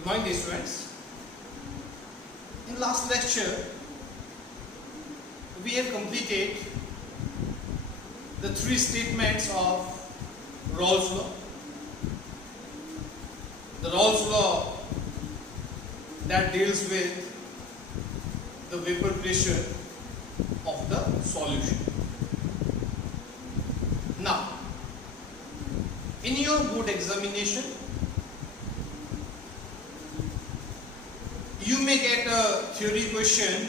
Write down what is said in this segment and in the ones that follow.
Good morning, dear students. In last lecture, we have completed the three statements of Raoult's law. The Raoult's law that deals with the vapor pressure of the solution. Now, in your board examination, you may get a theory question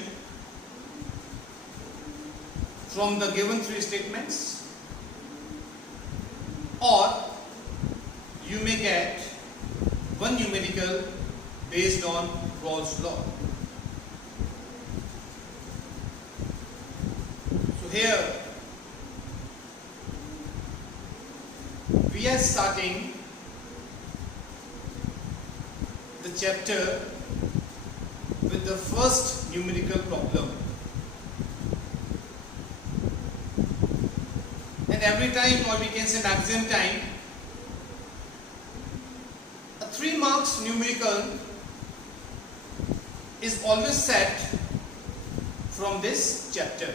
from the given three statements, or you may get one numerical based on Raoult's law. So here we are starting the chapter with the first numerical problem. And every time, or we can say maximum time, a 3 marks numerical is always set from this chapter.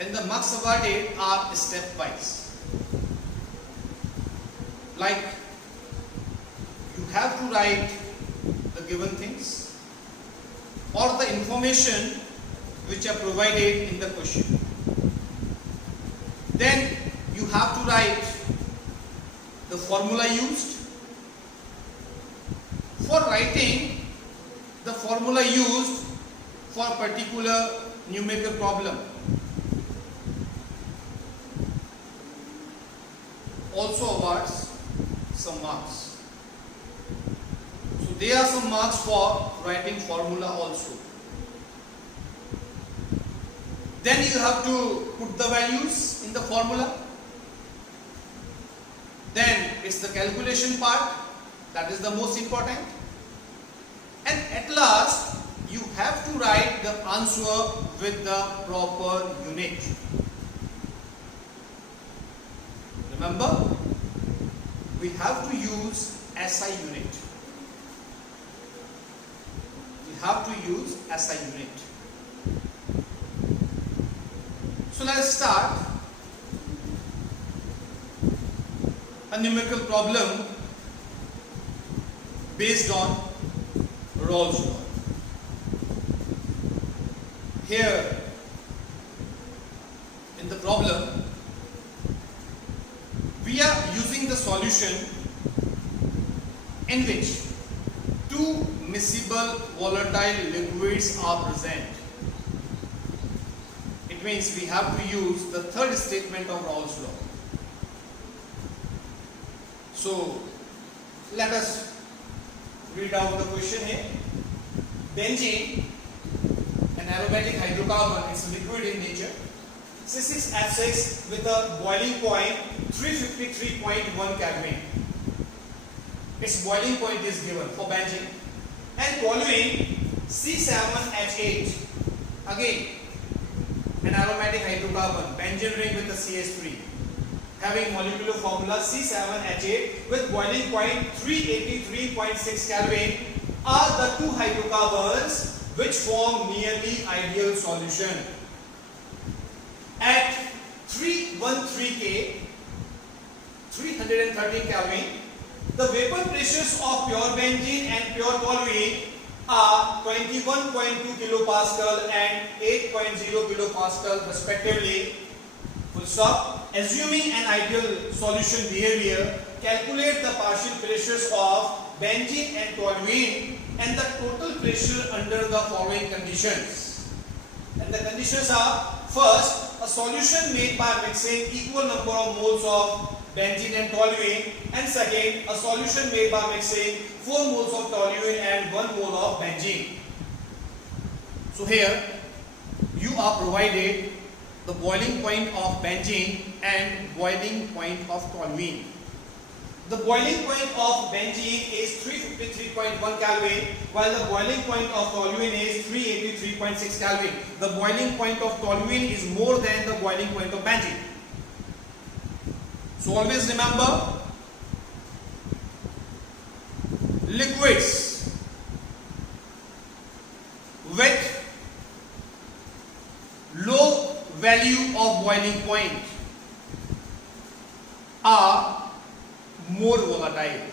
And the marks awarded are stepwise. Like, you have to write the given things or the information which are provided in the question. Then you have to write the formula used. For writing the formula used for a particular numerical problem, also awards some marks. So there are some marks for writing formula also. Then you have to put the values in the formula. Then it's the calculation part, that is the most important. And at last you have to write the answer with the proper unit. Remember, we have to use SI unit. We have to use SI unit. So let's start a numerical problem based on Raoult's law. Here in the problem, we are using the solution in which two miscible volatile liquids are present. It means we have to use the third statement of Raoult's law. So let us read out the question here. Benzene, an aromatic hydrocarbon, is liquid in nature. C6H6 with a boiling point 353.1 Kelvin. Its boiling point is given for benzene. And toluene C7H8, again an aromatic hydrocarbon, benzene ring with a CH3, having molecular formula C7H8 with boiling point 383.6 Kelvin, are the two hydrocarbons which form nearly ideal solution. At 313 K, 313 Kelvin, the vapor pressures of pure benzene and pure toluene are 21.2 kilopascal and 8.0 kilopascal respectively. Full stop. Assuming an ideal solution behavior, calculate the partial pressures of benzene and toluene and the total pressure under the following conditions. And the conditions are: first, a solution made by mixing equal number of moles of benzene and toluene, and second, a solution made by mixing 4 moles of toluene and 1 mole of benzene. So here you are provided the boiling point of benzene and boiling point of toluene. The boiling point of benzene is 353.1 Kelvin, while the boiling point of toluene is 383.6 Kelvin. The boiling point of toluene is more than the boiling point of benzene. So always remember, liquids with low value of boiling point are more volatile.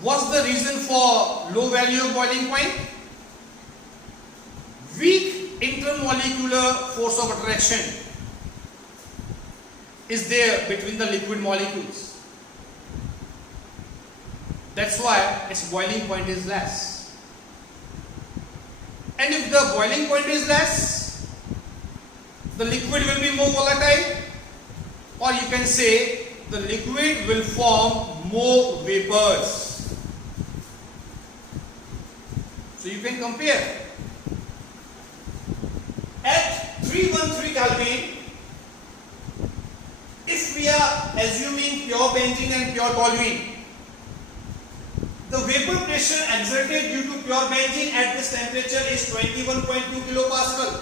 What's the reason for low value of boiling point? Weak intermolecular force of attraction is there between the liquid molecules. That's why its boiling point is less. And if the boiling point is less, the liquid will be more volatile, or you can say the liquid will form more vapors. So you can compare. At 313 Kelvin, if we are assuming pure benzene and pure toluene, the vapor pressure exerted due to pure benzene at this temperature is 21.2 kilopascal,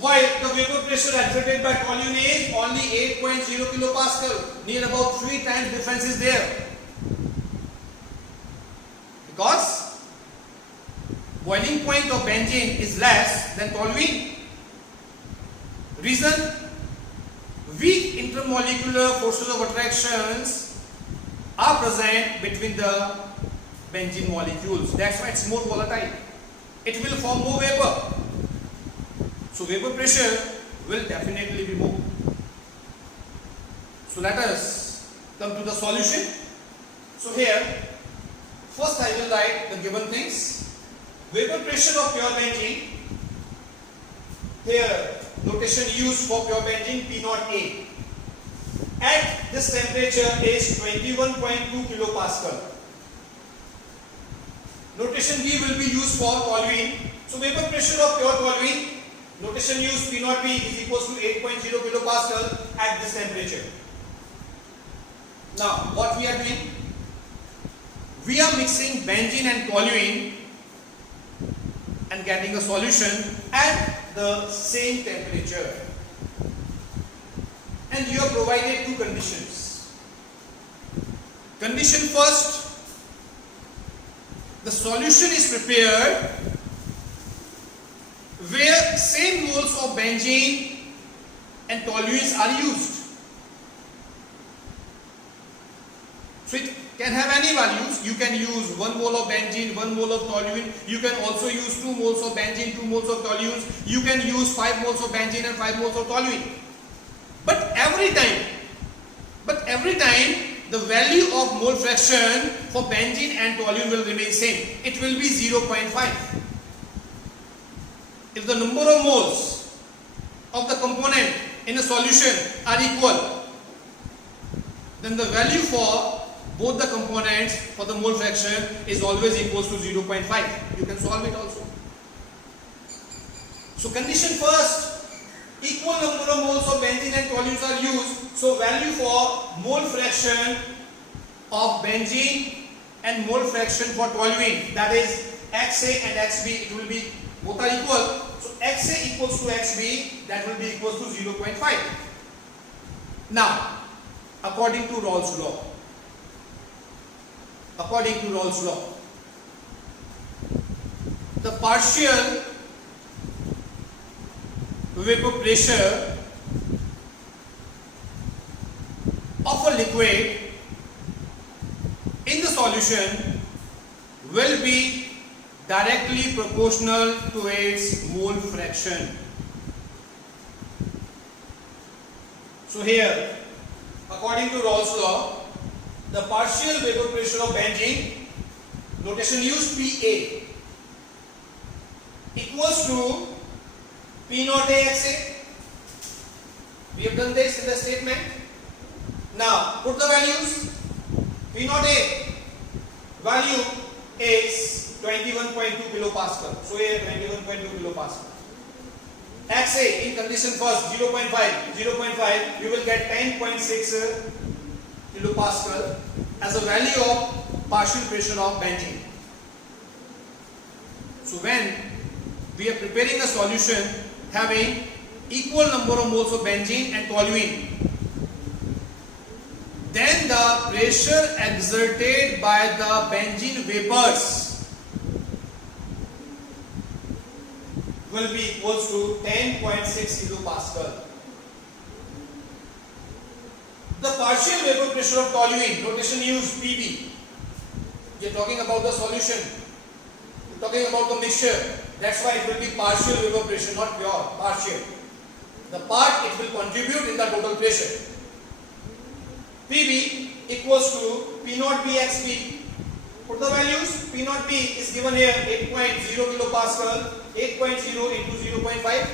while the vapor pressure exerted by toluene is only 8.0 kilopascal. Near about 3 times difference is there, because boiling point of benzene is less than toluene. Reason: weak intermolecular forces of attractions are present between the benzene molecules. That's why it's more volatile. It will form more vapor. So vapor pressure will definitely be more. So let us come to the solution. So here, first I will write the given things. Vapor pressure of pure benzene. Here, notation used for pure benzene P0A at this temperature is 21.2 kilopascal. Notation B will be used for toluene. So vapor pressure of pure toluene, notation used P0B is equals to 8.0 kilopascal at this temperature. Now what we are doing? We are mixing benzene and toluene and getting a solution at the same temperature. And you are provided 2 conditions. Condition first, the solution is prepared where same moles of benzene and toluenes are used. So it can have any values. You can use 1 mole of benzene, 1 mole of toluene. You can also use 2 moles of benzene, 2 moles of toluenes. You can use 5 moles of benzene and 5 moles of toluene. But every time the value of mole fraction for benzene and toluene will remain same. It will be 0.5. If the number of moles of the component in a solution are equal, then the value for both the components for the mole fraction is always equals to 0.5. You can solve it also. So condition first, equal number of moles of benzene and toluenes are used. So value for mole fraction of benzene and mole fraction for toluene, that is XA and XB, it will be both are equal. So XA equals to XB, that will be equals to 0.5. Now, according to Raoult's law, the partial vapor pressure of a liquid in the solution will be directly proportional to its mole fraction. So here, according to Raoult's law, the partial vapor pressure of benzene, notation used PA, equals to P0A XA. We have done this in the statement. Now put the values. P0A value is 21.2 kilopascal. So here 21.2 kilopascal. XA in condition first 0.5, you will get 10.6 kilopascal as a value of partial pressure of benzene. So when we are preparing a solution having equal number of moles of benzene and toluene, then then the pressure exerted by the benzene vapors will be equals to 10.6 kilopascal. The partial vapor pressure of toluene, notation used PV. We are talking about the solution. We are talking about the mixture. That's why it will be partial vapor pressure, not pure, partial. The part it will contribute in the total pressure. PV equals to P naught B XP. Put the values. P naught B is given here 8.0 kilopascal. 8.0 into 0.5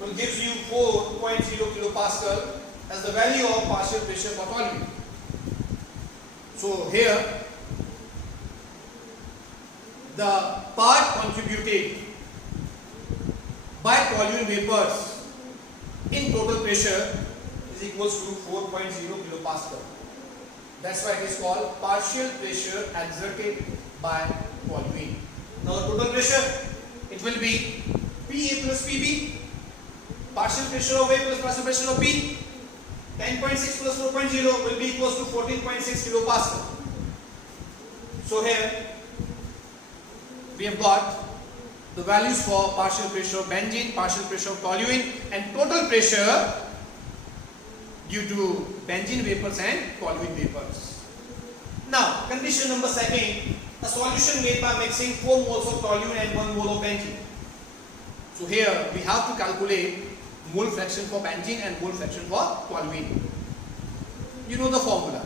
will gives you 4.0 kilopascal as the value of partial pressure for toluene. So here the part contributed by toluene vapors in total pressure is equals to 4.0 kilopascal. That's why it is called partial pressure exerted by toluene. Now the total pressure, it will be PA plus PB, partial pressure of A plus partial pressure of B. 10.6 plus 4.0 will be equals to 14.6 kilopascal. So here we have got the values for partial pressure of benzene, partial pressure of toluene, and total pressure due to benzene vapors and toluene vapors. Now, condition number second, a solution made by mixing 4 moles of toluene and 1 mole of benzene. So here we have to calculate mole fraction for benzene and mole fraction for toluene. You know the formula.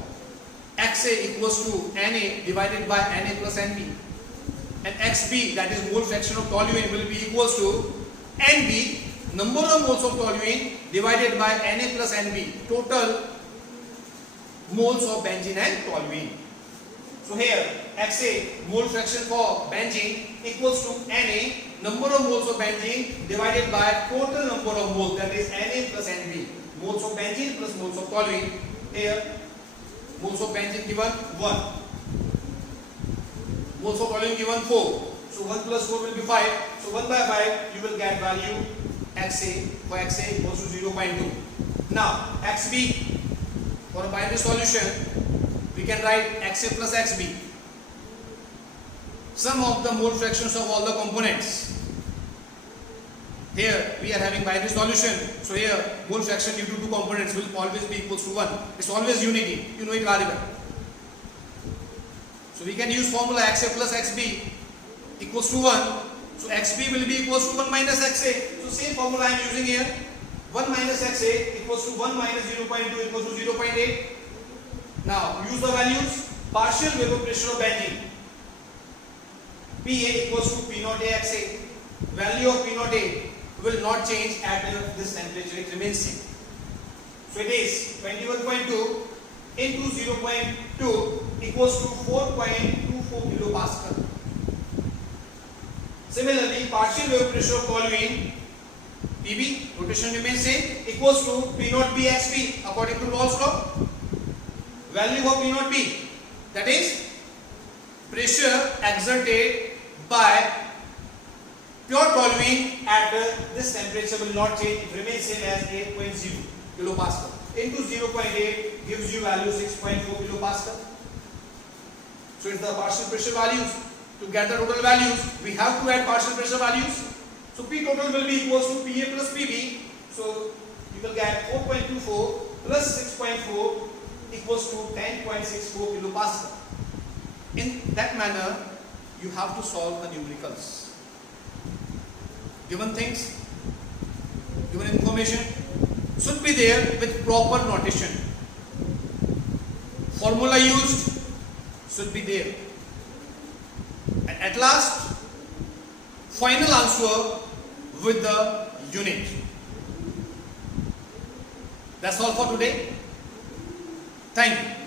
XA equals to Na divided by Na plus Nb. And XB, that is mole fraction of toluene, will be equals to Nb, number of moles of toluene divided by Na plus Nb, total moles of benzene and toluene. So here XA, mole fraction for benzene, equals to Na, number of moles of benzene divided by total number of moles, that is Na plus Nb, moles of benzene plus moles of toluene. Here moles of benzene given 1, moles of toluene given 4. So 1 plus 4 will be 5. So 1 by 5 you will get value XA, for XA equals to 0.2. Now XB, for a binary solution we can write XA plus XB, sum of the mole fractions of all the components. Here we are having binary solution, so here mole fraction due to two components will always be equals to 1. It's always unity, you know it very well. So we can use formula XA plus XB equals to 1. So XB will be equals to 1 minus XA. So same formula I am using here. 1 minus XA equals to 1 minus 0.2 equals to 0.8. Now use the values. Partial vapor pressure of benzene, PA equals to P naught A XA. Value of P naught A will not change at this temperature, it remains same. So it is 21.2 into 0.2 equals to 4.24 kilopascal. Similarly, partial vapor pressure of toluene, PB, rotation remains same, equals to P naught B XP according to Rawls law. Value of P naught B, that is pressure exerted by pure toluene at this temperature will not change, it remains same as 8.0 kilopascal. Into 0.8 gives you value 6.4 kilopascal. So it's the partial pressure values. To get the total values, we have to add partial pressure values. So P total will be equals to PA plus PB. So you will get 4.24 plus 6.4 equals to 10.64 kilopascal. In that manner, you have to solve the numericals. Given things, given information should be there with proper notation. Formula used should be there. And at last, final answer with the unit. That's all for today. Thank you.